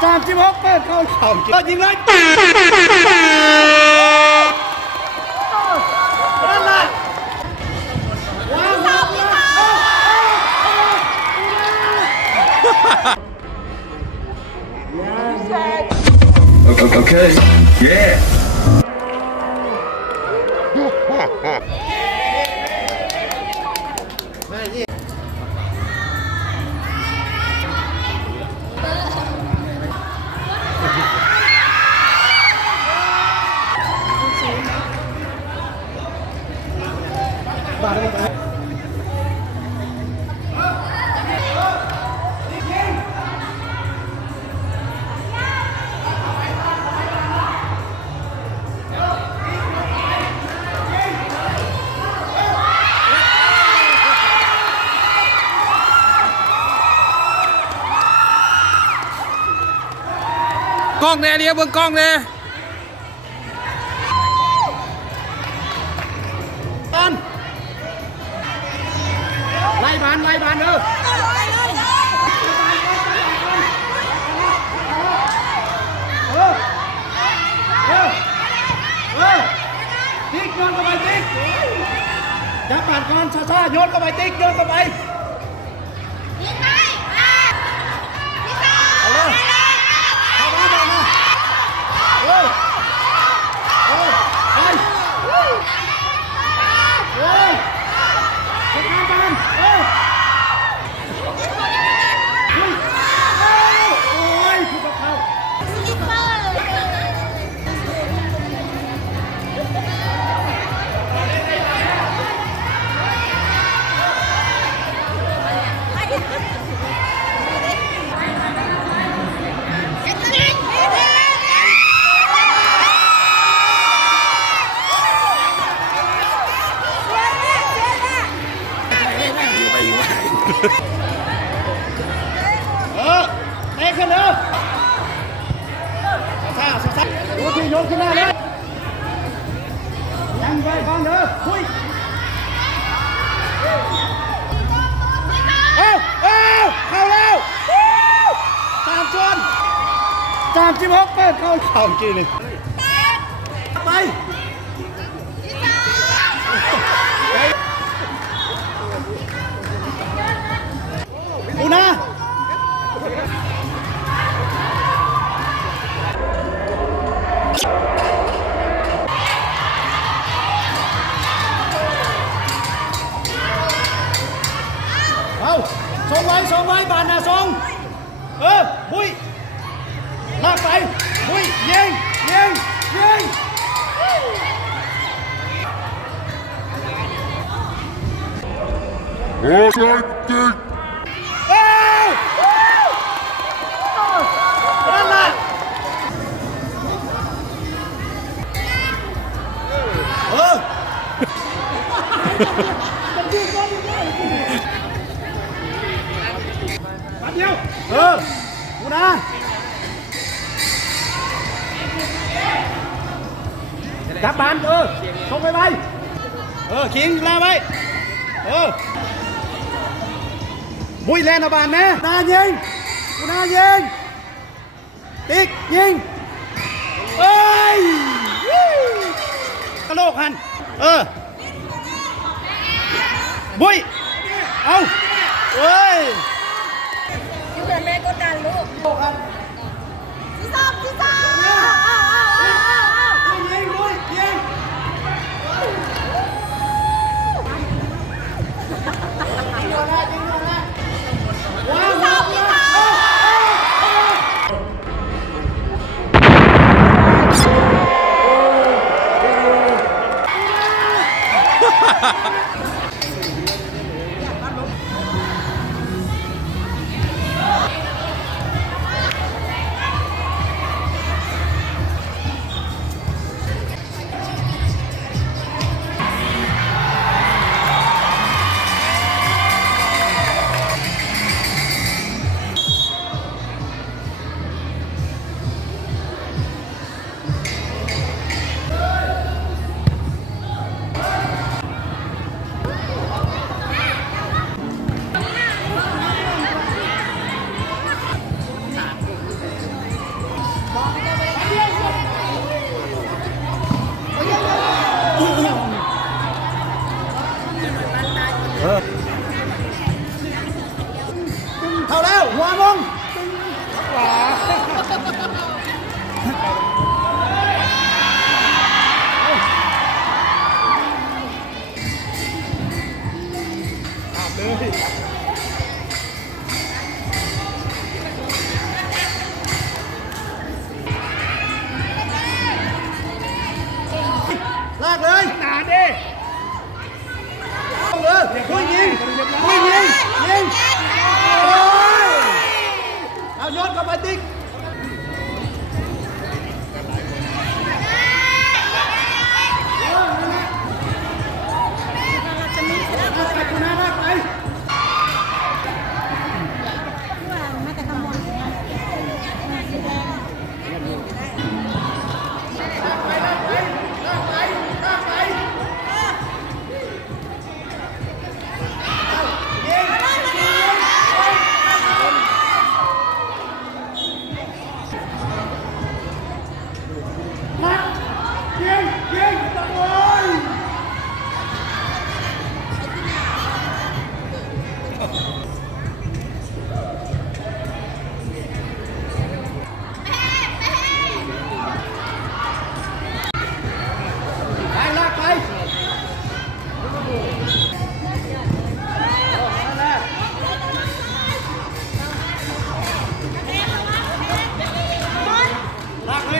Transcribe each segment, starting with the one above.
36เปิดเข้าเข่ายิงเลยนั่นแหละว้าวว้าว Okay. Yeah. กล้องแน่เดียวเบิ่งกล้องแน่ไล่บานเด้อติ๊กโยนเข้าไปติ๊กจับผ่านก่อนช้าๆโยนเข้าไปติ๊กโยนเข้าไปเอาเลยเข้ามาไปไปทำงานกันโอ้ยผู้กับเขาเตะขึ้นเลยช้าโอ้ยโยนขึ้นหน้าเลยยังไว้ก่อนเด้อคุยเข้าแล้ว36เปิดเข้าเข่ากี่เลยไปอูน่าเอาส่งไว้บานนะส่งบุ้ยลากไปบุ้ยยิงนั่นแหละเดียวกูนะจับบานส่งไปขิงลาไปบุ้ยแลนบานนะนายิงกูนายิงติ๊กยิงกระโลกหันบุ้ยเอาอยู่กับแม่ก็ดันลูกที่ชอบยิง โยนเข้าไปติ๊ก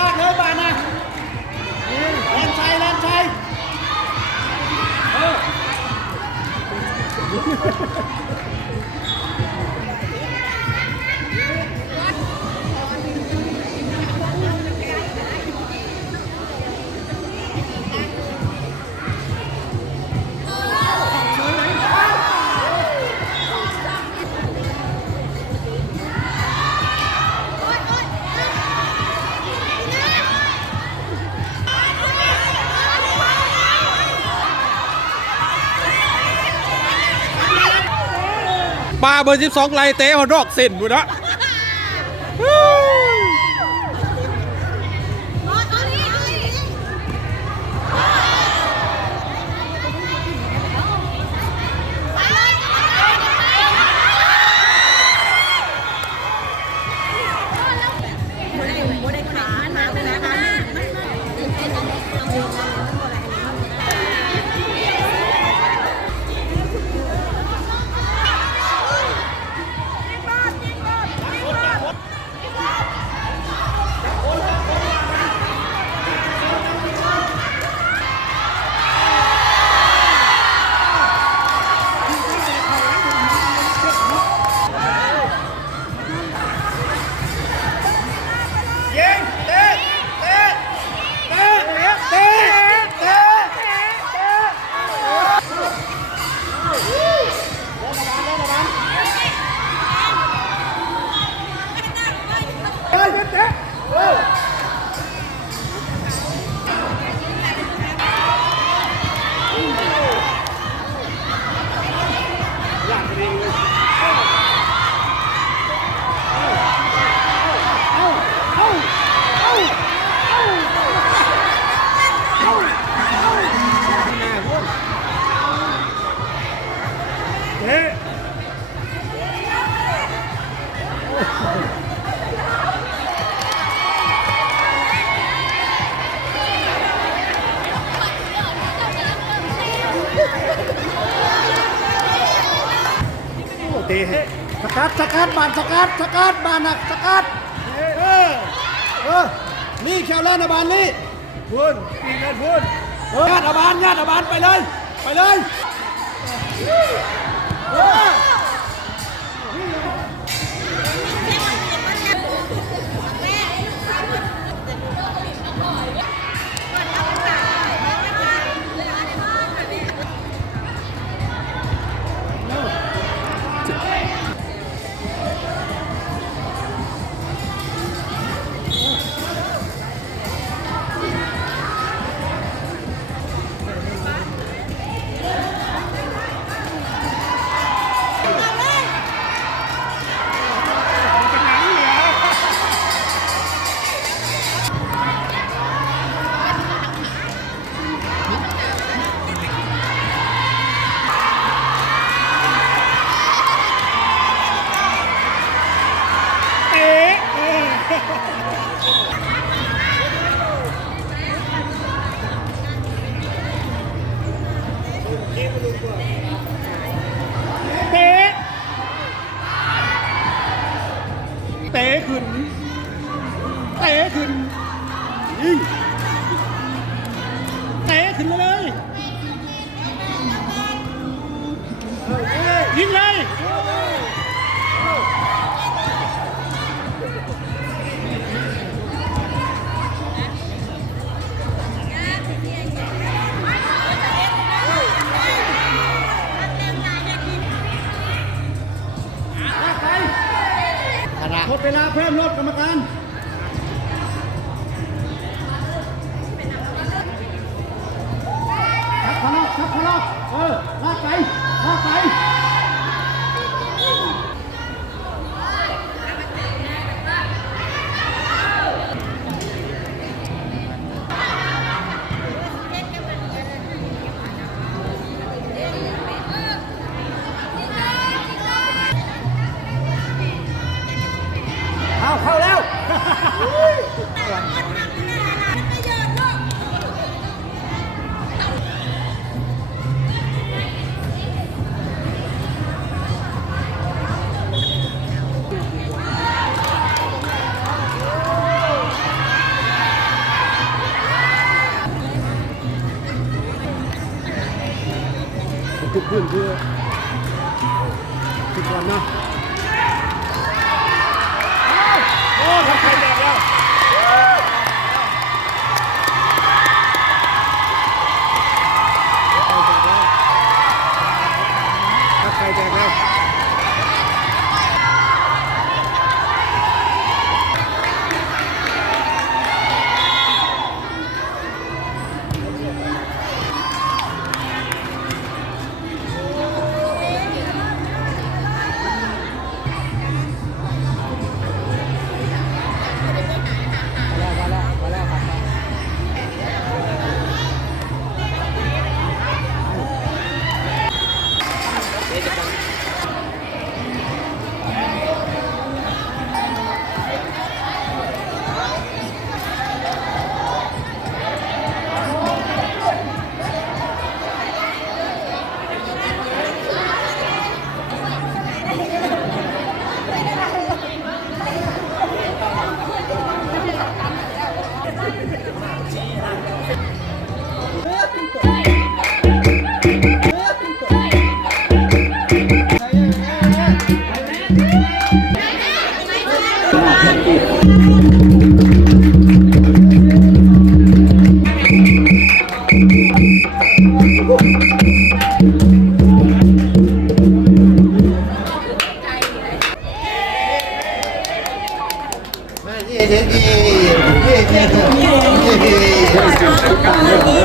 ลากเลยบานนะแลนชัยปลาเบอร์12ไล่เตะหัวดอกเส้นบุญนะสกัดบานนะสกัดนี่แคลเล่นบานนี่พูนปีกันพูนญาติบานไปเลยเตะขึ้นยิงเตะขึ้นเลยยิงเลย หมดเวลาเพิ่มรถกรรมการทับพลอกทับพลอกลากไปลากไปเอาเข้าแล้ว ทุกพื้นคือทุกคนเนาะโอ้ทำใครแดกแล้วทำใครแดกแล้วดี